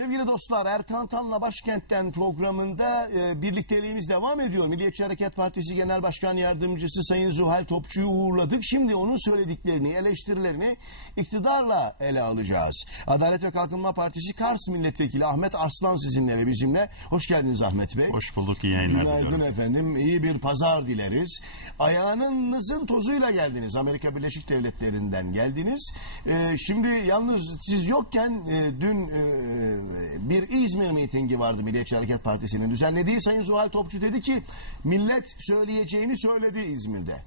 Sevgili dostlar Erkan Tan'la Başkent'ten programında e, birlikteliğimiz devam ediyor. Milliyetçi Hareket Partisi Genel Başkan Yardımcısı Sayın Zuhal Topçu'yu uğurladık. Şimdi onun söylediklerini, eleştirilerini iktidarla ele alacağız. Adalet ve Kalkınma Partisi Kars Milletvekili Ahmet Arslan sizinle ve bizimle. Hoş geldiniz Ahmet Bey. Hoş bulduk, iyi yayınlar Günaydın diliyorum. efendim. İyi bir pazar dileriz. Ayağınızın tozuyla geldiniz. Amerika Birleşik Devletleri'nden geldiniz. Ee, şimdi yalnız siz yokken e, dün e, bir İzmir mitingi vardı Milliyetçi Hareket Partisi'nin düzenlediği. Sayın Zuhal Topçu dedi ki millet söyleyeceğini söyledi İzmir'de.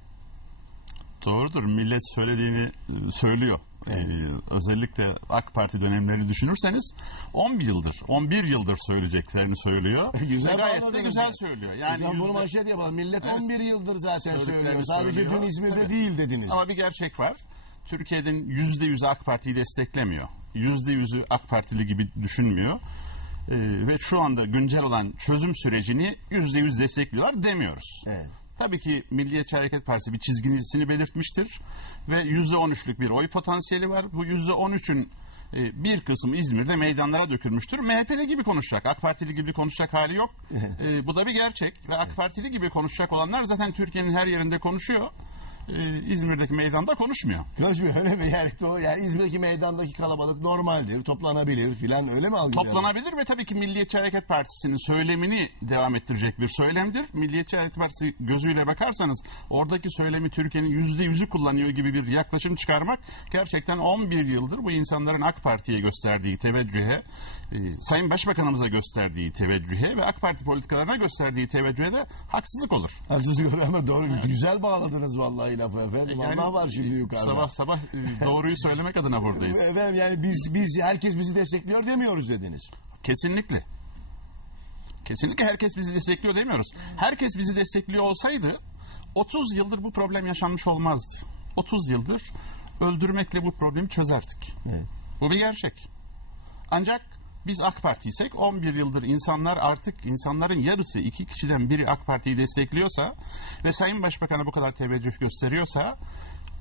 Doğrudur, millet söylediğini e, söylüyor. Ee, özellikle AK Parti dönemlerini düşünürseniz 11 yıldır, 11 yıldır söyleyeceklerini söylüyor. Güzel gayet de güzel yani. söylüyor. Yani Yani bunu yüzde- manşet yapalım. Millet Evet. 11 yıldır zaten söylüyor. Sadece söylüyor. dün İzmir'de Tabii. değil dediniz. Ama bir gerçek var. Türkiye'nin %100'ü AK Parti'yi desteklemiyor. %100'ü AK Partili gibi düşünmüyor. Ee, ve şu anda güncel olan çözüm sürecini %100 destekliyorlar demiyoruz. Evet. Tabii ki Milliyetçi Hareket Partisi bir çizgisini belirtmiştir ve %13'lük bir oy potansiyeli var. Bu %13'ün e, bir kısmı İzmir'de meydanlara dökülmüştür. MHP'li gibi konuşacak, AK Partili gibi konuşacak hali yok. E, bu da bir gerçek ve AK Partili gibi konuşacak olanlar zaten Türkiye'nin her yerinde konuşuyor. E, İzmir'deki meydanda konuşmuyor. Konuşmuyor öyle mi? Yani, o- yani İzmir'deki meydandaki kalabalık normaldir, toplanabilir filan öyle mi algılıyorlar? Toplanabilir ve tabii ki Milliyetçi Hareket Partisi'nin söylemini devam ettirecek bir söylemdir. Milliyetçi Hareket Partisi gözüyle bakarsanız oradaki söylemi Türkiye'nin yüzde yüzü kullanıyor gibi bir yaklaşım çıkarmak gerçekten 11 yıldır bu insanların AK Parti'ye gösterdiği teveccühe, e, Sayın Başbakanımıza gösterdiği teveccühe ve AK Parti politikalarına gösterdiği teveccühe de haksızlık olur. Haksız görüyorum ama doğru. Güzel bağladınız vallahi lafı efendim. Yani, Allah var şimdi yukarıda. Sabah sabah e, doğruyu söylemek adına buradayız. Efendim yani biz biz herkes bizi destekliyor demiyoruz dediniz. Kesinlikle. Kesinlikle herkes bizi destekliyor demiyoruz. Herkes bizi destekliyor olsaydı 30 yıldır bu problem yaşanmış olmazdı. 30 yıldır öldürmekle bu problemi çözerdik. Evet. Bu bir gerçek. Ancak biz AK Parti'ysek 11 yıldır insanlar artık insanların yarısı iki kişiden biri AK Parti'yi destekliyorsa ve Sayın Başbakan'a bu kadar teveccüh gösteriyorsa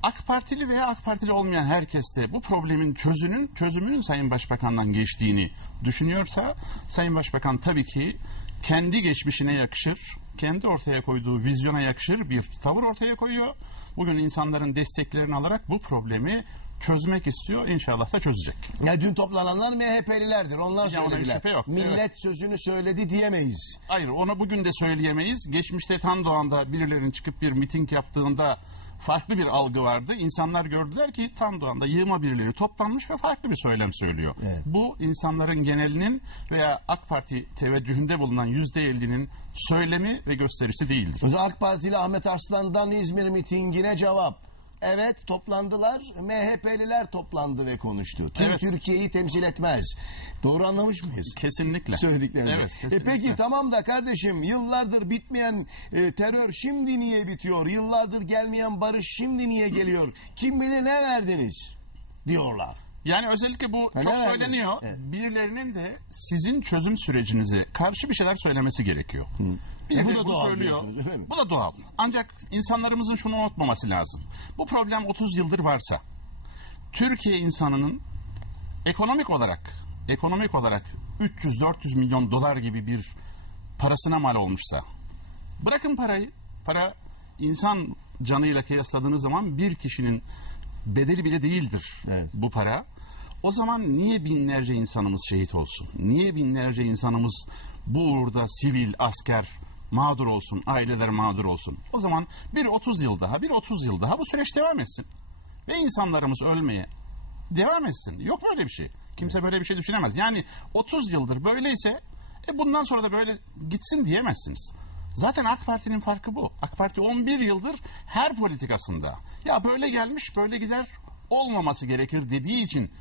AK Partili veya AK Partili olmayan herkes de bu problemin çözünün çözümünün Sayın Başbakan'dan geçtiğini düşünüyorsa Sayın Başbakan tabii ki kendi geçmişine yakışır, kendi ortaya koyduğu vizyona yakışır bir tavır ortaya koyuyor. Bugün insanların desteklerini alarak bu problemi çözmek istiyor. İnşallah da çözecek. Ya dün toplananlar MHP'lilerdir. Onlar Ya söylediler. şüphe yok. Millet Evet. sözünü söyledi diyemeyiz. Hayır onu bugün de söyleyemeyiz. Geçmişte Tan Doğan'da birilerinin çıkıp bir miting yaptığında farklı bir algı vardı. İnsanlar gördüler ki Tan Doğan'da yığma birileri toplanmış ve farklı bir söylem söylüyor. Evet. Bu insanların genelinin veya AK Parti teveccühünde bulunan %50'nin söylemi ve gösterisi değildir. AK Partili Ahmet Arslan'dan İzmir mitingine cevap. Evet toplandılar. MHP'liler toplandı ve konuştu. Tüm Evet. Türkiye'yi temsil etmez. Doğru anlamış mıyız? Kesinlikle. söylediklerinizi. Evet, e kesinlikle. peki tamam da kardeşim yıllardır bitmeyen e, terör şimdi niye bitiyor? Yıllardır gelmeyen barış şimdi niye geliyor? Kim bilir ne verdiniz diyorlar. Yani özellikle bu Ha, çok söyleniyor. Evet. Birilerinin de sizin çözüm sürecinize karşı bir şeyler söylemesi gerekiyor. Birileri E, bu da doğal söylüyor. Bu da doğal. Ancak insanlarımızın şunu unutmaması lazım. Bu problem 30 yıldır varsa Türkiye insanının ekonomik olarak ekonomik olarak 300-400 milyon dolar gibi bir parasına mal olmuşsa bırakın parayı para insan canıyla kıyasladığınız zaman bir kişinin bedeli bile değildir Evet. bu para. O zaman niye binlerce insanımız şehit olsun? Niye binlerce insanımız bu uğurda sivil, asker mağdur olsun, aileler mağdur olsun? O zaman bir 30 yıl daha, bir 30 yıl daha bu süreç devam etsin. Ve insanlarımız ölmeye devam etsin. Yok böyle bir şey. Kimse böyle bir şey düşünemez. Yani 30 yıldır böyleyse e bundan sonra da böyle gitsin diyemezsiniz. Zaten AK Parti'nin farkı bu. AK Parti 11 yıldır her politikasında ya böyle gelmiş böyle gider olmaması gerekir dediği için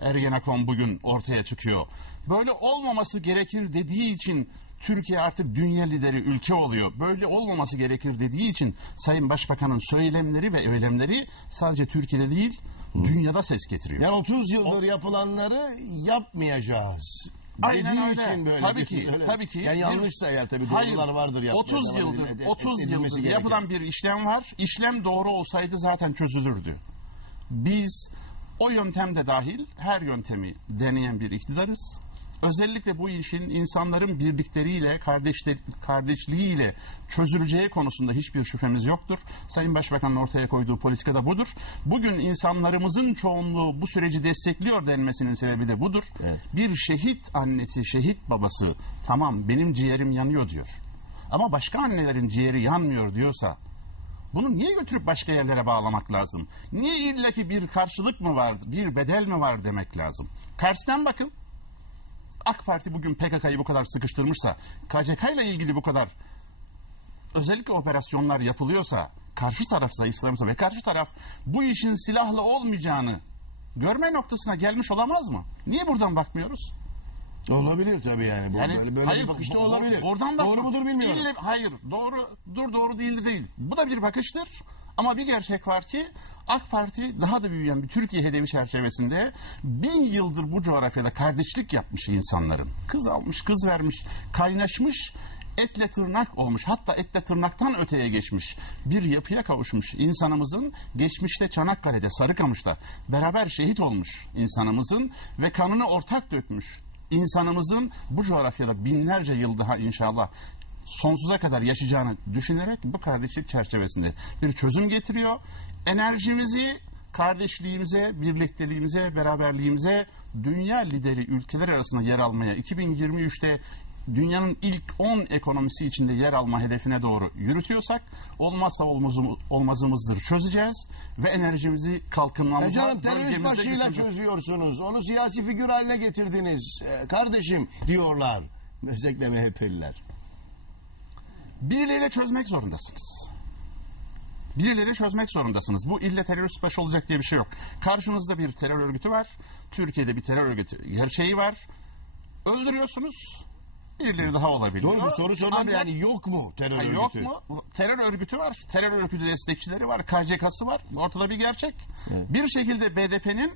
Ergenekon bugün ortaya çıkıyor. Böyle olmaması gerekir dediği için Türkiye artık dünya lideri ülke oluyor. Böyle olmaması gerekir dediği için Sayın Başbakan'ın söylemleri ve eylemleri sadece Türkiye'de değil dünyada ses getiriyor. Yani 30 yıldır yapılanları yapmayacağız. Aynen Dediği öyle. için böyle. Tabii ki, öyle. tabii ki. Yani yanlışsa eğer tabii Hayır, doğrular vardır. yapmaya 30 devam yıldır edilmesi 30 gereken. yıldır yapılan bir işlem var. İşlem doğru olsaydı zaten çözülürdü. Biz O yöntem de dahil her yöntemi deneyen bir iktidarız. Özellikle bu işin insanların birlikleriyle, kardeşler, kardeşliğiyle çözüleceği konusunda hiçbir şüphemiz yoktur. Sayın Başbakan'ın ortaya koyduğu politika da budur. Bugün insanlarımızın çoğunluğu bu süreci destekliyor denmesinin sebebi de budur. Evet. Bir şehit annesi, şehit babası tamam benim ciğerim yanıyor diyor. Ama başka annelerin ciğeri yanmıyor diyorsa bunu niye götürüp başka yerlere bağlamak lazım? Niye illaki bir karşılık mı var, bir bedel mi var demek lazım? Karşıdan bakın. AK Parti bugün PKK'yı bu kadar sıkıştırmışsa, KCK ile ilgili bu kadar özellikle operasyonlar yapılıyorsa, karşı taraf zayıflamışsa ve karşı taraf bu işin silahla olmayacağını görme noktasına gelmiş olamaz mı? Niye buradan bakmıyoruz? Olabilir tabii yani. Bu, Yani böyle böyle hayır, bir bakışta bu- olabilir. Oradan bakma. Doğru mudur bilmiyorum. İlle- hayır, doğru dur doğru değildir değil. Bu da bir bakıştır. Ama bir gerçek var ki AK Parti daha da büyüyen bir Türkiye hedefi çerçevesinde bin yıldır bu coğrafyada kardeşlik yapmış insanların. Kız almış, kız vermiş, kaynaşmış, etle tırnak olmuş. Hatta etle tırnaktan öteye geçmiş. Bir yapıya kavuşmuş. İnsanımızın geçmişte Çanakkale'de, Sarıkamış'ta beraber şehit olmuş insanımızın ve kanını ortak dökmüş insanımızın bu coğrafyada binlerce yıl daha inşallah sonsuza kadar yaşayacağını düşünerek bu kardeşlik çerçevesinde bir çözüm getiriyor. Enerjimizi kardeşliğimize, birlikteliğimize, beraberliğimize dünya lideri ülkeler arasında yer almaya 2023'te dünyanın ilk 10 ekonomisi içinde yer alma hedefine doğru yürütüyorsak olmazsa olmazımı- olmazımızdır çözeceğiz ve enerjimizi E kalkınmamıza canım terörist başıyla çözüyorsunuz. Onu siyasi figür haline getirdiniz. E, kardeşim diyorlar. Özellikle MHP'liler. Birileriyle çözmek zorundasınız. Birileriyle çözmek zorundasınız. Bu ille terörist başı olacak diye bir şey yok. Karşınızda bir terör örgütü var. Türkiye'de bir terör örgütü gerçeği var. Öldürüyorsunuz. Birileri daha olabiliyor. Doğru mu? Soru sormam Ancak- yani yok mu terör Ha, örgütü? yok mu? Terör örgütü var. Terör örgütü destekçileri var. KCK'sı var. Ortada bir gerçek. Bir şekilde BDP'nin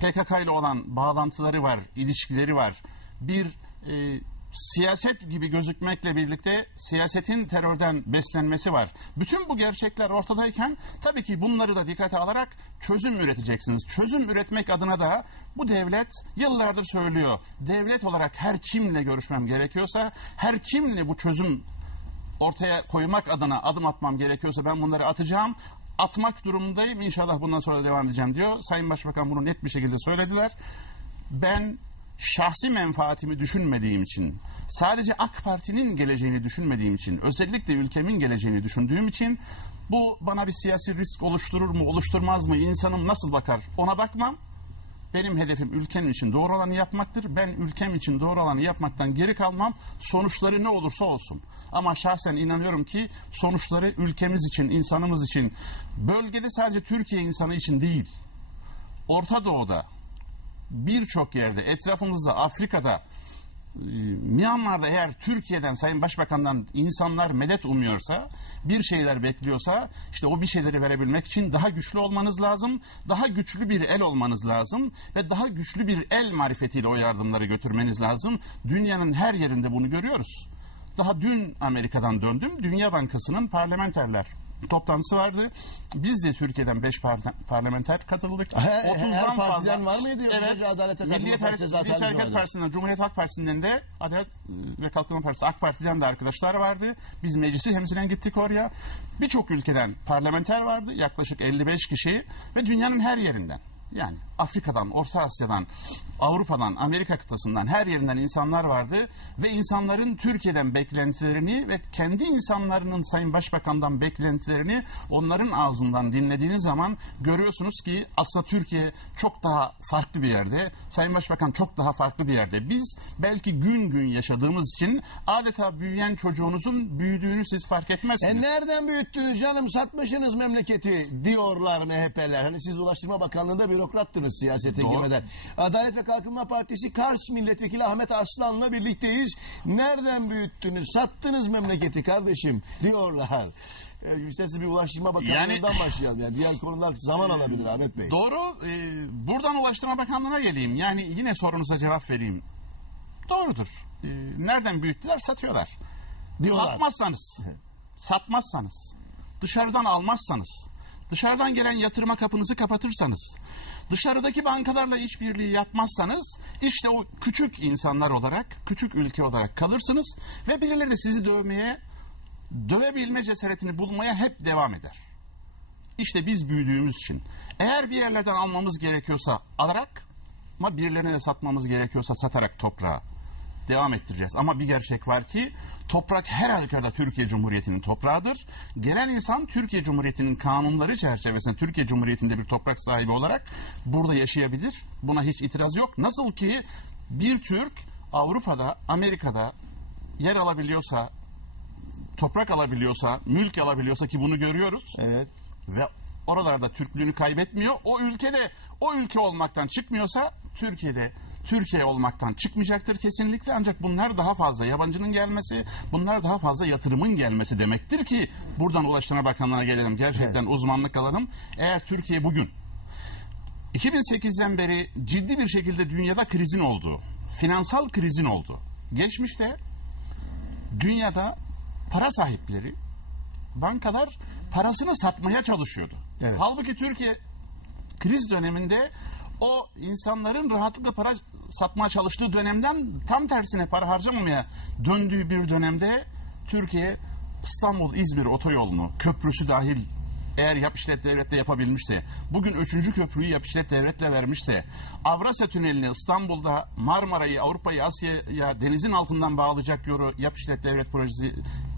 PKK ile olan bağlantıları var, ilişkileri var. Bir e, siyaset gibi gözükmekle birlikte siyasetin terörden beslenmesi var. Bütün bu gerçekler ortadayken tabii ki bunları da dikkate alarak çözüm üreteceksiniz. Çözüm üretmek adına da bu devlet yıllardır söylüyor. Devlet olarak her kimle görüşmem gerekiyorsa her kimle bu çözüm ortaya koymak adına adım atmam gerekiyorsa ben bunları atacağım. Atmak durumundayım. İnşallah bundan sonra devam edeceğim diyor. Sayın Başbakan bunu net bir şekilde söylediler. Ben şahsi menfaatimi düşünmediğim için, sadece AK Parti'nin geleceğini düşünmediğim için, özellikle ülkemin geleceğini düşündüğüm için bu bana bir siyasi risk oluşturur mu, oluşturmaz mı, insanım nasıl bakar ona bakmam. Benim hedefim ülkenin için doğru olanı yapmaktır. Ben ülkem için doğru olanı yapmaktan geri kalmam. Sonuçları ne olursa olsun. Ama şahsen inanıyorum ki sonuçları ülkemiz için, insanımız için, bölgede sadece Türkiye insanı için değil, Orta Doğu'da, birçok yerde, etrafımızda, Afrika'da, e, Myanmar'da eğer Türkiye'den Sayın Başbakan'dan insanlar medet umuyorsa, bir şeyler bekliyorsa, işte o bir şeyleri verebilmek için daha güçlü olmanız lazım, daha güçlü bir el olmanız lazım ve daha güçlü bir el marifetiyle o yardımları götürmeniz lazım. Dünyanın her yerinde bunu görüyoruz. Daha dün Amerika'dan döndüm. Dünya Bankası'nın parlamenterler toplantısı vardı. Biz de Türkiye'den 5 parlamenter katıldık. Her- her 30'dan partiden fazla. var mıydı? Evet. Adalet Milliyet Hareket, zaten Milliyetçi Hareket. Partisi'nden, Cumhuriyet Halk Partisi'nden de Adalet ve Kalkınma Partisi, AK Parti'den de arkadaşlar vardı. Biz meclisi temsilen gittik oraya. Birçok ülkeden parlamenter vardı. Yaklaşık 55 kişi ve dünyanın her yerinden. Yani Afrika'dan, Orta Asya'dan, Avrupa'dan, Amerika kıtasından her yerinden insanlar vardı ve insanların Türkiye'den beklentilerini ve kendi insanlarının Sayın Başbakan'dan beklentilerini onların ağzından dinlediğiniz zaman görüyorsunuz ki aslında Türkiye çok daha farklı bir yerde. Sayın Başbakan çok daha farklı bir yerde. Biz belki gün gün yaşadığımız için adeta büyüyen çocuğunuzun büyüdüğünü siz fark etmezsiniz. E nereden büyüttünüz canım satmışsınız memleketi diyorlar MHP'ler. Hani siz Ulaştırma Bakanlığı'nda bürokrattınız siyasete Doğru. girmeden. Adalet ve Kalkınma Partisi Kars Milletvekili Ahmet Arslan'la birlikteyiz. Nereden büyüttünüz sattınız memleketi kardeşim diyorlar. E, İsterseniz bir Ulaştırma Bakanlığı'ndan Yani- başlayalım. Yani diğer konular zaman alabilir Ahmet Bey. Doğru. e, buradan Ulaştırma Bakanlığı'na geleyim. Yani yine sorunuza cevap vereyim. Doğrudur. E, nereden büyüttüler? Satıyorlar. Diyorlar. Satmazsanız, satmazsanız, dışarıdan almazsanız, dışarıdan gelen yatırıma kapınızı kapatırsanız, Dışarıdaki bankalarla işbirliği yapmazsanız işte o küçük insanlar olarak, küçük ülke olarak kalırsınız ve birileri de sizi dövmeye, dövebilme cesaretini bulmaya hep devam eder. İşte biz büyüdüğümüz için eğer bir yerlerden almamız gerekiyorsa alarak ama birilerine de satmamız gerekiyorsa satarak toprağı devam ettireceğiz. Ama bir gerçek var ki toprak her halükarda Türkiye Cumhuriyeti'nin toprağıdır. Gelen insan Türkiye Cumhuriyeti'nin kanunları çerçevesinde Türkiye Cumhuriyeti'nde bir toprak sahibi olarak burada yaşayabilir. Buna hiç itiraz yok. Nasıl ki bir Türk Avrupa'da, Amerika'da yer alabiliyorsa, toprak alabiliyorsa, mülk alabiliyorsa ki bunu görüyoruz Evet. ve oralarda Türklüğünü kaybetmiyor. O ülkede o ülke olmaktan çıkmıyorsa Türkiye'de Türkiye olmaktan çıkmayacaktır kesinlikle ancak bunlar daha fazla yabancının gelmesi, bunlar daha fazla yatırımın gelmesi demektir ki buradan Ulaştırma Bakanlığı'na gelelim. Gerçekten uzmanlık alalım. Eğer Türkiye bugün 2008'den beri ciddi bir şekilde dünyada krizin olduğu, finansal krizin olduğu, geçmişte dünyada para sahipleri bankalar parasını satmaya çalışıyordu. Evet. Halbuki Türkiye kriz döneminde o insanların rahatlıkla para satmaya çalıştığı dönemden tam tersine para harcamamaya döndüğü bir dönemde Türkiye İstanbul-İzmir otoyolunu köprüsü dahil eğer yap işlet devletle yapabilmişse, bugün üçüncü köprüyü yap işlet devletle vermişse, Avrasya Tüneli'ni İstanbul'da Marmara'yı, Avrupa'yı, Asya'ya denizin altından bağlayacak yolu yap işlet devlet projesi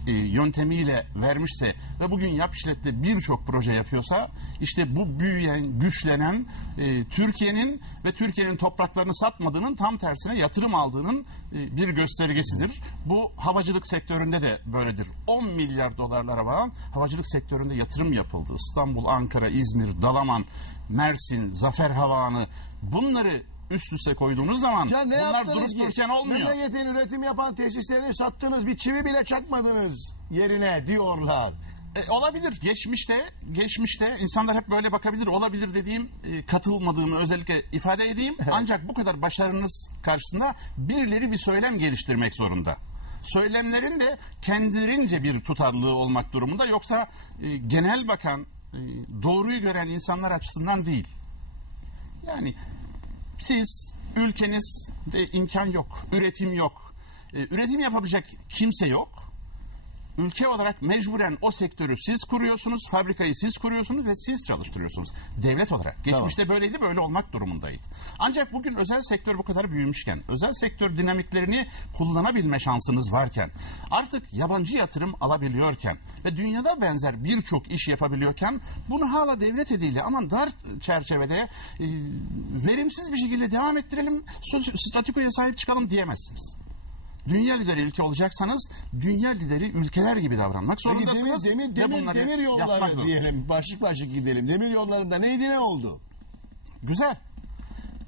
e, yöntemiyle vermişse ve bugün yap işlette birçok proje yapıyorsa işte bu büyüyen, güçlenen e, Türkiye'nin ve Türkiye'nin topraklarını satmadığının tam tersine yatırım aldığının e, bir göstergesidir. Bu havacılık sektöründe de böyledir. 10 milyar dolarlara varan havacılık sektöründe yatırım yapıldı. İstanbul, Ankara, İzmir, Dalaman, Mersin, Zafer Havaalanı bunları üst üste koyduğunuz zaman Ya ne bunlar durup yaptınız ki? dururken olmuyor. Memleketin üretim yapan tesislerini sattınız. Bir çivi bile çakmadınız yerine diyorlar. E, olabilir. Geçmişte, geçmişte insanlar hep böyle bakabilir. Olabilir dediğim e, katılmadığımı özellikle ifade edeyim. Ancak bu kadar başarınız karşısında birileri bir söylem geliştirmek zorunda. Söylemlerin de kendilerince bir tutarlılığı olmak durumunda. Yoksa e, genel bakan, e, doğruyu gören insanlar açısından değil. Yani siz ülkenizde imkan yok, üretim yok, e, üretim yapabilecek kimse yok. Ülke olarak mecburen o sektörü siz kuruyorsunuz, fabrikayı siz kuruyorsunuz ve siz çalıştırıyorsunuz. Devlet olarak. Geçmişte böyleydi, böyle olmak durumundaydı. Ancak bugün özel sektör bu kadar büyümüşken, özel sektör dinamiklerini kullanabilme şansınız varken, artık yabancı yatırım alabiliyorken ve dünyada benzer birçok iş yapabiliyorken bunu hala devlet eliyle aman dar çerçevede e, verimsiz bir şekilde devam ettirelim, statükoya sahip çıkalım diyemezsiniz. Dünya lideri ülke olacaksanız dünya lideri ülkeler gibi davranmak Peki demir, zorundasınız. demir, ve demir, bunları demir yapmak yolları zorunda. diyelim. Başlık başlık gidelim. Demir yollarında neydi ne oldu? Güzel.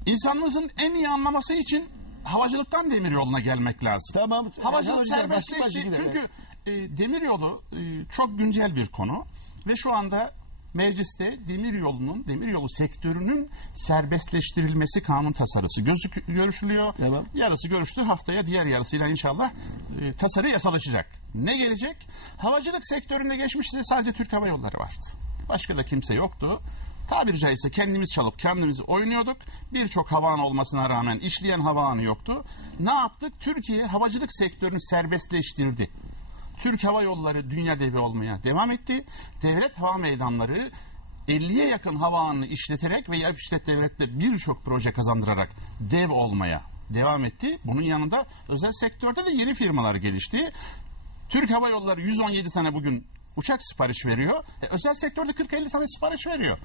İnsanımızın en iyi anlaması için havacılıktan demir yoluna gelmek lazım. Tamam. Havacılık Başlık başlık serbestleşti. gidelim. Çünkü e, demir yolu e, çok güncel bir konu ve şu anda mecliste demir yolunun, demir yolu sektörünün serbestleştirilmesi kanun tasarısı gözük, görüşülüyor. Tamam. Yarısı görüştü. Haftaya diğer yarısıyla inşallah e, tasarı yasalaşacak. Ne gelecek? Havacılık sektöründe geçmişte sadece Türk Hava Yolları vardı. Başka da kimse yoktu. Tabiri caizse kendimiz çalıp kendimizi oynuyorduk. Birçok havaalanı olmasına rağmen işleyen havaalanı yoktu. Ne yaptık? Türkiye havacılık sektörünü serbestleştirdi. Türk Hava Yolları dünya devi olmaya devam etti. Devlet hava meydanları 50'ye yakın havaalanını işleterek ve yap işlet devlette birçok proje kazandırarak dev olmaya devam etti. Bunun yanında özel sektörde de yeni firmalar gelişti. Türk Hava Yolları 117 tane bugün uçak sipariş veriyor. E, özel sektörde 40-50 tane sipariş veriyor.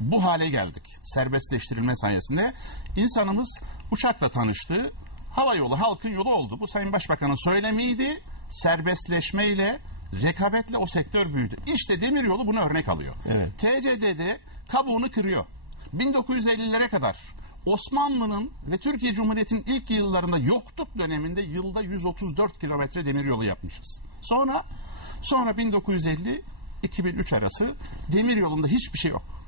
Bu hale geldik. Serbestleştirilme sayesinde insanımız uçakla tanıştı. Hava yolu halkın yolu oldu. Bu Sayın Başbakan'ın söylemiydi. Serbestleşmeyle, rekabetle o sektör büyüdü. İşte demiryolu bunu örnek alıyor. Evet. TCD'de kabuğunu kırıyor. 1950'lere kadar Osmanlı'nın ve Türkiye Cumhuriyeti'nin ilk yıllarında yokluk döneminde yılda 134 kilometre demiryolu yapmışız. Sonra sonra 1950 2003 arası demiryolunda hiçbir şey yok.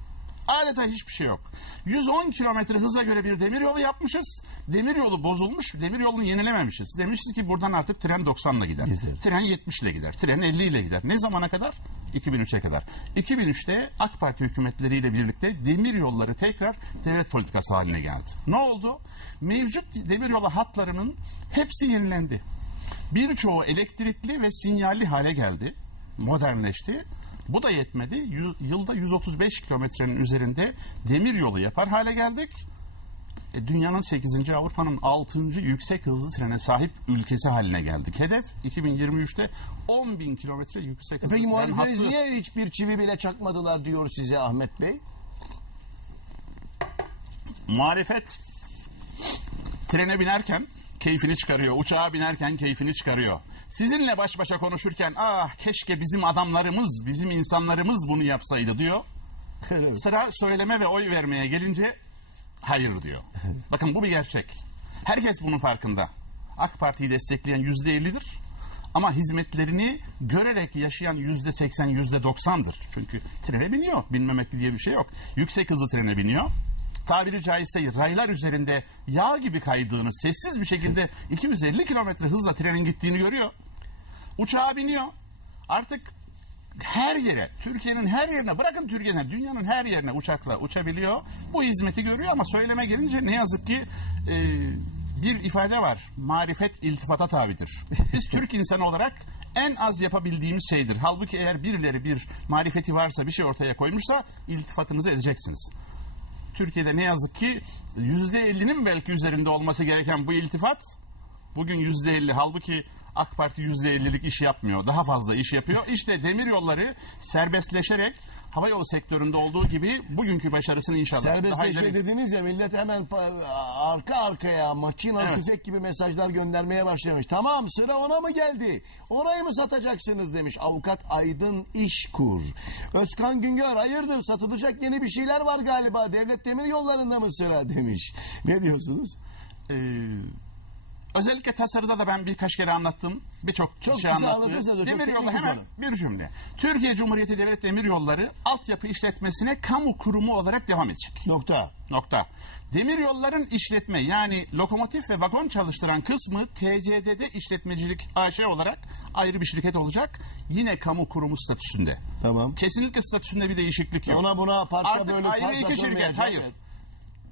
Adeta hiçbir şey yok. 110 kilometre hıza göre bir demiryolu yapmışız. Demiryolu bozulmuş. Demiryolunu yenilememişiz. Demişiz ki buradan artık tren 90 ile gider. Gider. Tren 70 ile gider. Tren 50 ile gider. Ne zamana kadar? 2003'e kadar. 2003'te AK Parti hükümetleriyle birlikte demir yolları tekrar devlet politikası haline geldi. Ne oldu? Mevcut demiryolu hatlarının hepsi yenilendi. Birçoğu elektrikli ve sinyalli hale geldi. Modernleşti. Bu da yetmedi. Yılda 135 kilometrenin üzerinde demir yolu yapar hale geldik. E, dünyanın 8. Avrupa'nın 6. yüksek hızlı trene sahip ülkesi haline geldik. Hedef 2023'te 10 bin kilometre yüksek hızlı Peki tren hattı. niye hiçbir çivi bile çakmadılar diyor size Ahmet Bey? Muhalefet trene binerken keyfini çıkarıyor. Uçağa binerken keyfini çıkarıyor. Sizinle baş başa konuşurken ah keşke bizim adamlarımız, bizim insanlarımız bunu yapsaydı diyor. Evet. Sıra söyleme ve oy vermeye gelince hayır diyor. Bakın bu bir gerçek. Herkes bunun farkında. AK Parti'yi destekleyen yüzde ellidir. Ama hizmetlerini görerek yaşayan yüzde seksen, yüzde doksandır. Çünkü trene biniyor. Binmemek diye bir şey yok. Yüksek hızlı trene biniyor. Tabiri caizse raylar üzerinde yağ gibi kaydığını, sessiz bir şekilde 250 kilometre hızla trenin gittiğini görüyor. Uçağa biniyor. Artık her yere, Türkiye'nin her yerine, bırakın Türkiye'den, dünyanın her yerine uçakla uçabiliyor. Bu hizmeti görüyor ama söyleme gelince ne yazık ki e, bir ifade var. Marifet iltifata tabidir. Biz Türk insanı olarak en az yapabildiğimiz şeydir. Halbuki eğer birileri bir marifeti varsa, bir şey ortaya koymuşsa iltifatınızı edeceksiniz. Türkiye'de ne yazık ki yüzde ellinin belki üzerinde olması gereken bu iltifat bugün yüzde elli. Halbuki AK Parti yüzde ellilik iş yapmıyor. Daha fazla iş yapıyor. İşte demir yolları serbestleşerek hava yolu sektöründe olduğu gibi bugünkü başarısını inşallah daha Serbestleşme ileri- dediniz ya millet hemen pa- arka arkaya makinalı Evet. tüfek gibi mesajlar göndermeye başlamış. Tamam sıra ona mı geldi? Orayı mı satacaksınız demiş avukat Aydın İşkur. Özkan Güngör hayırdır satılacak yeni bir şeyler var galiba. Devlet demir yollarında mı sıra demiş. Ne diyorsunuz? Ee, özellikle tasarıda da ben birkaç kere anlattım. Birçok Çok anlatırsanız da çok Demir yolu teknik hemen bir cümle. Türkiye Cumhuriyeti Devlet Demir Yolları altyapı işletmesine kamu kurumu olarak devam edecek. Nokta. Nokta. Demir yolların işletme yani lokomotif ve vagon çalıştıran kısmı TCD'de işletmecilik AŞ olarak ayrı bir şirket olacak. Yine kamu kurumu statüsünde. Tamam. Kesinlikle statüsünde bir değişiklik yok. Ona buna parça Artık böyle ayrı parça iki şirket. atılmayacak. Hayır.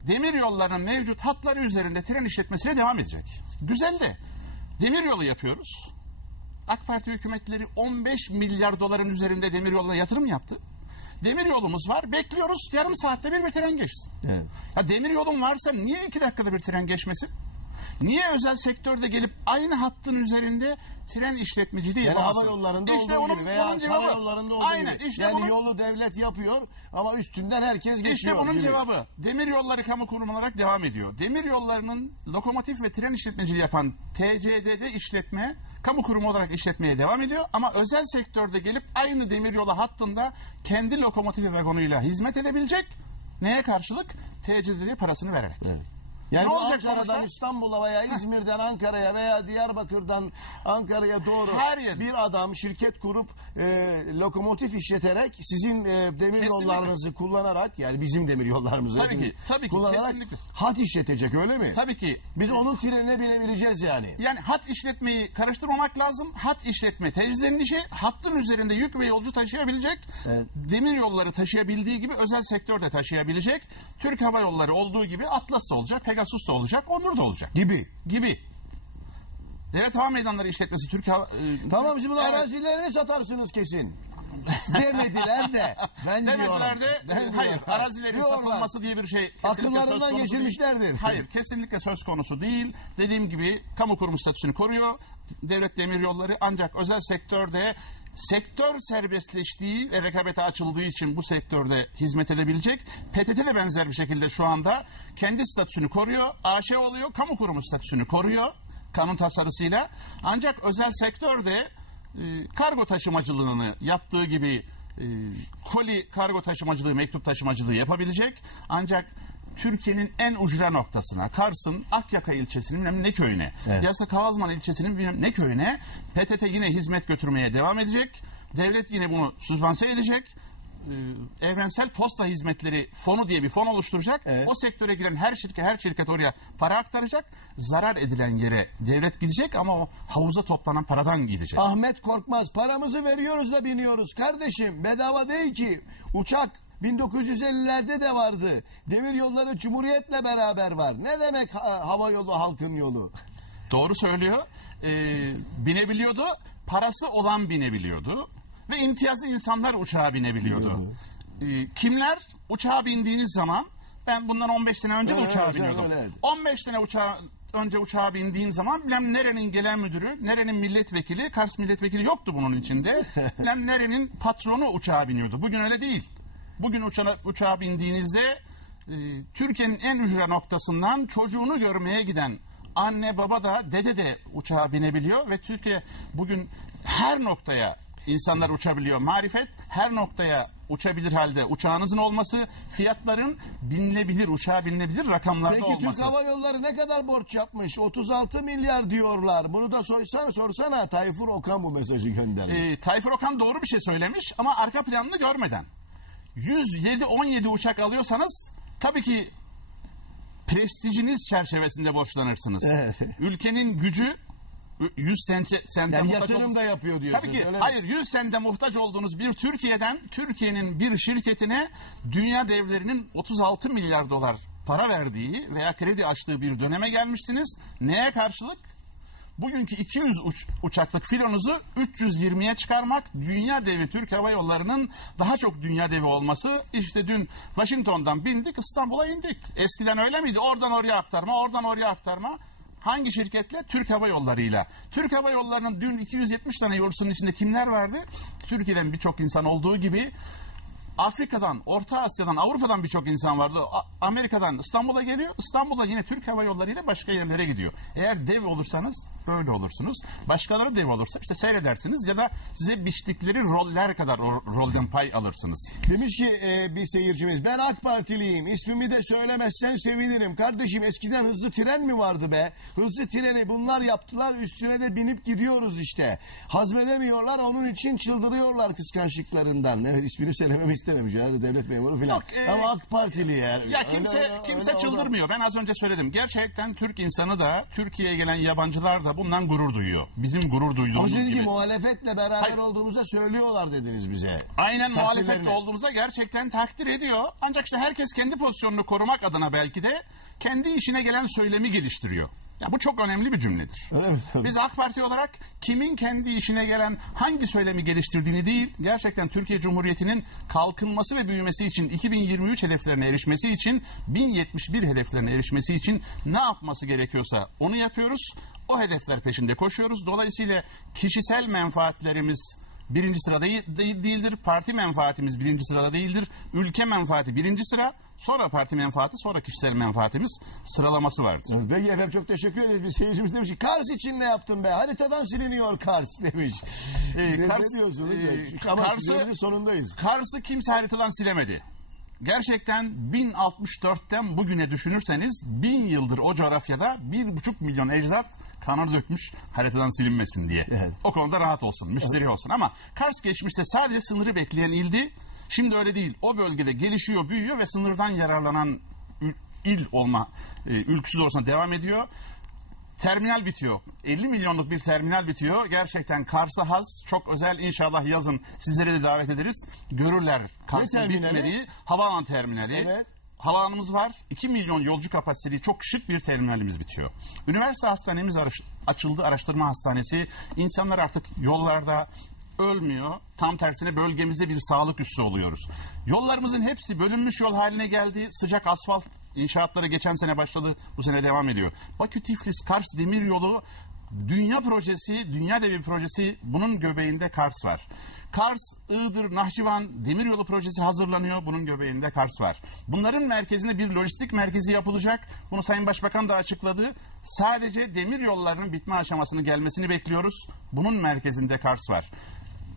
Demir yollarının mevcut hatları üzerinde tren işletmesine devam edecek. Güzel de demir yolu yapıyoruz. AK Parti hükümetleri 15 milyar doların üzerinde demir yoluna yatırım yaptı. Demir yolumuz var. Bekliyoruz. Yarım saatte bir bir tren geçsin. Evet. Ya demir yolun varsa niye iki dakikada bir tren geçmesin? Niye özel sektörde gelip aynı hattın üzerinde tren işletmeciliği Yani hava yollarında işte olduğu onun, gibi veya onun cevabı. yollarında olduğu Aynen. gibi. işte yani bunun, yolu devlet yapıyor ama üstünden herkes geçiyor. işte bunun gibi. cevabı. Demir yolları kamu kurumu olarak devam ediyor. Demir yollarının lokomotif ve tren işletmeciliği yapan TCD'de işletme kamu kurumu olarak işletmeye devam ediyor. Ama özel sektörde gelip aynı demir yolu hattında kendi lokomotif ve vagonuyla hizmet edebilecek. Neye karşılık? TCD'ye parasını vererek. Evet. Yani Ne olacak Ankara'dan? İstanbul'a veya İzmir'den Ankara'ya veya Diyarbakır'dan Ankara'ya doğru Her yer. bir adam şirket kurup e, lokomotif işleterek sizin e, demir Kesinlikle. yollarınızı kullanarak yani bizim demir yollarımızı Tabii ki, tabii ki, kullanarak kesinlikle. hat işletecek öyle mi? Tabii ki Biz onun trenine binebileceğiz yani. Yani hat işletmeyi karıştırmamak lazım. Hat işletme tecrübenin işi. Hattın üzerinde yük ve yolcu taşıyabilecek. Evet. Demir yolları taşıyabildiği gibi özel sektör de taşıyabilecek. Türk Hava Yolları olduğu gibi Atlas da olacak, Pegasus da olacak, Onur da olacak. Gibi. Gibi. Devlet Hava Meydanları işletmesi Türk Hava... e, Tamam şimdi Evet. arazilerini satarsınız kesin. Demediler de. Ben diyorum. Demediler de Ben e, hayır diyorum. arazilerin Diyorlar. satılması diye bir şey kesinlikle söz konusu geçirmişlerdir. Değil. Hayır kesinlikle söz konusu değil. Dediğim gibi kamu kurumu statüsünü koruyor. Devlet demir yolları ancak özel sektörde sektör serbestleştiği ve rekabete açıldığı için bu sektörde hizmet edebilecek. PTT de benzer bir şekilde şu anda kendi statüsünü koruyor. AŞ oluyor. Kamu kurumu statüsünü koruyor. Kanun tasarısıyla. Ancak özel sektörde e, kargo taşımacılığını yaptığı gibi e, koli kargo taşımacılığı, mektup taşımacılığı yapabilecek. Ancak Türkiye'nin en ucra noktasına, Kars'ın Akyaka ilçesinin bilmem ne köyüne, Evet. Yasa Kavazman ilçesinin bilmem ne köyüne PTT yine hizmet götürmeye devam edecek. Devlet yine bunu süzbanse edecek. e, evrensel posta hizmetleri fonu diye bir fon oluşturacak. Evet. O sektöre giren her şirket her şirket oraya para aktaracak. Zarar edilen yere devlet gidecek ama o havuza toplanan paradan gidecek. Ahmet Korkmaz paramızı veriyoruz da biniyoruz. Kardeşim bedava değil ki. Uçak 1950'lerde de vardı. Demir yolları Cumhuriyet'le beraber var. Ne demek ha- hava yolu halkın yolu? Doğru söylüyor. Ee, binebiliyordu. Parası olan binebiliyordu. Ve imtiyazlı insanlar uçağa binebiliyordu. Ee, kimler? Uçağa bindiğiniz zaman ben bundan 15 sene önce de Evet, uçağa evet, biniyordum. öyleydi. 15 sene uçağa önce uçağa bindiğin zaman bilmem nerenin genel müdürü, nerenin milletvekili, Kars milletvekili yoktu bunun içinde. bilmem nerenin patronu uçağa biniyordu. Bugün öyle değil. Bugün uçağa, uçağa bindiğinizde e, Türkiye'nin en ücra noktasından çocuğunu görmeye giden anne baba da dede de uçağa binebiliyor ve Türkiye bugün her noktaya insanlar uçabiliyor. Marifet her noktaya uçabilir halde uçağınızın olması, fiyatların binilebilir, uçağa binilebilir rakamlarda Peki Türk olması. Hava Yolları ne kadar borç yapmış? 36 milyar diyorlar. Bunu da sorsana, sorsana. Tayfur Okan bu mesajı göndermiş. Ee, Tayfur Okan doğru bir şey söylemiş ama arka planını görmeden. 107-17 uçak alıyorsanız tabii ki prestijiniz çerçevesinde borçlanırsınız. Evet. Ülkenin gücü 100 sente, sente Yani muhtaç yatırım da yapıyor diyorsunuz, Tabii ki. öyle mi? Hayır 100 sente muhtaç olduğunuz bir Türkiye'den Türkiye'nin bir şirketine dünya devlerinin 36 milyar dolar para verdiği veya kredi açtığı bir döneme gelmişsiniz. Neye karşılık? Bugünkü 200 uç- uçaklık filonuzu 320'ye çıkarmak, dünya devi Türk Hava Yolları'nın daha çok dünya devi olması. İşte dün Washington'dan bindik İstanbul'a indik. Eskiden öyle miydi? Oradan oraya aktarma, oradan oraya aktarma. Hangi şirketle? Türk Hava Yolları'yla. Türk Hava Yolları'nın dün 270 tane yolcusunun içinde kimler vardı? Türkiye'den birçok insan olduğu gibi Afrika'dan, Orta Asya'dan, Avrupa'dan birçok insan vardı. Amerika'dan İstanbul'a geliyor. İstanbul'a yine Türk Hava Yolları ile başka yerlere gidiyor. Eğer dev olursanız böyle olursunuz. Başkaları dev olursa işte seyredersiniz ya da size biçtikleri roller kadar o rolden pay alırsınız. Demiş ki e, bir seyircimiz ben AK Partiliyim ismimi de söylemezsen sevinirim. Kardeşim eskiden hızlı tren mi vardı be? Hızlı treni bunlar yaptılar üstüne de binip gidiyoruz işte. Hazmedemiyorlar onun için çıldırıyorlar kıskançlıklarından. Evet ismini söylememi istememiş herhalde devlet memuru falan. Yok, e, Ama AK Partili yani. Ya kimse Öyle- öyle- kimse öyle çıldırmıyor. Ben az önce söyledim. Gerçekten Türk insanı da Türkiye'ye gelen yabancılar da bundan gurur duyuyor. Bizim gurur O duyduğumuz gibi. gibi muhalefetle beraber Hayır. olduğumuzda söylüyorlar dediniz bize. Aynen muhalefette olduğumuza gerçekten takdir ediyor. Ancak işte herkes kendi pozisyonunu korumak adına belki de kendi işine gelen söylemi geliştiriyor. Ya bu çok önemli bir cümledir. Öyle mi? Biz AK Parti olarak kimin kendi işine gelen hangi söylemi geliştirdiğini değil, gerçekten Türkiye Cumhuriyeti'nin kalkınması ve büyümesi için 2023 hedeflerine erişmesi için 1071 hedeflerine erişmesi için ne yapması gerekiyorsa onu yapıyoruz. O hedefler peşinde koşuyoruz. Dolayısıyla kişisel menfaatlerimiz birinci sırada değil- değil- değildir. Parti menfaatimiz birinci sırada değildir. Ülke menfaati birinci sıra, sonra parti menfaati, sonra kişisel menfaatimiz sıralaması vardır. Peki efendim çok teşekkür ederiz. Bir seyircimiz demiş ki Kars için ne yaptın be? Haritadan siliniyor Kars demiş. Ee, ne, Kars- ne diyorsunuz? e, Ama Kars'ı- sonundayız. Kars'ı kimse haritadan silemedi. Gerçekten 1064'ten bugüne düşünürseniz bin yıldır o coğrafyada bir buçuk milyon ecdat kanını dökmüş haritadan silinmesin diye. Evet. O konuda rahat olsun, müşteri olsun. Ama Kars geçmişte sadece sınırı bekleyen ildi. Şimdi öyle değil. O bölgede gelişiyor, büyüyor ve sınırdan yararlanan il olma e, ülküsü doğrusuna devam ediyor. Terminal bitiyor. 50 milyonluk bir terminal bitiyor. Gerçekten Kars'a has. Çok özel inşallah yazın sizleri de davet ederiz. Görürler Kars'ın terminali? bitmediği havaalanı terminali. Evet. Havaalanımız var. 2 milyon yolcu kapasiteli çok şık bir terminalimiz bitiyor. Üniversite hastanemiz açıldı. Araştırma hastanesi. İnsanlar artık yollarda ölmüyor. Tam tersine bölgemizde bir sağlık üssü oluyoruz. Yollarımızın hepsi bölünmüş yol haline geldi. Sıcak asfalt inşaatları geçen sene başladı. Bu sene devam ediyor. Bakü Tiflis Kars Demir Yolu Dünya projesi, dünya devi projesi bunun göbeğinde Kars var. Kars, Iğdır, Nahçıvan demiryolu projesi hazırlanıyor. Bunun göbeğinde Kars var. Bunların merkezine bir lojistik merkezi yapılacak. Bunu Sayın Başbakan da açıkladı. Sadece demir yollarının bitme aşamasını gelmesini bekliyoruz. Bunun merkezinde Kars var.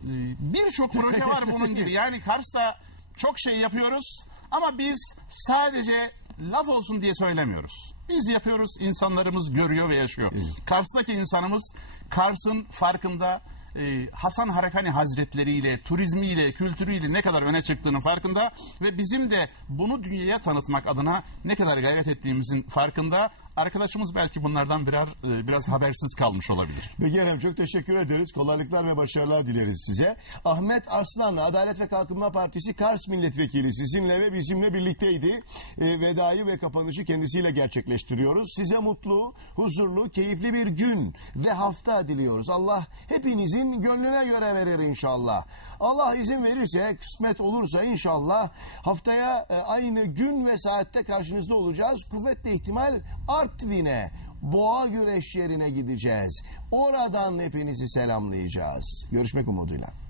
Ee, Birçok proje var bunun gibi. Yani Kars'ta çok şey yapıyoruz ama biz sadece laf olsun diye söylemiyoruz. Biz yapıyoruz, insanlarımız görüyor ve yaşıyor. Kars'taki insanımız Kars'ın farkında, e, Hasan Harakani Hazretleriyle, turizmiyle, kültürüyle ne kadar öne çıktığının farkında ve bizim de bunu dünyaya tanıtmak adına ne kadar gayret ettiğimizin farkında. Arkadaşımız belki bunlardan birer e, biraz habersiz kalmış olabilir. Peki efendim çok teşekkür ederiz. Kolaylıklar ve başarılar dileriz size. Ahmet Arslan Adalet ve Kalkınma Partisi Kars Milletvekili sizinle ve bizimle birlikteydi. E, vedayı ve kapanışı kendisiyle gerçekleştiriyoruz. Size mutlu, huzurlu, keyifli bir gün ve hafta diliyoruz. Allah hepinizin gönlüne göre verir inşallah. Allah izin verirse, kısmet olursa inşallah haftaya e, aynı gün ve saatte karşınızda olacağız. Kuvvetle ihtimal Artvin'e boğa güreş yerine gideceğiz. Oradan hepinizi selamlayacağız. Görüşmek umuduyla.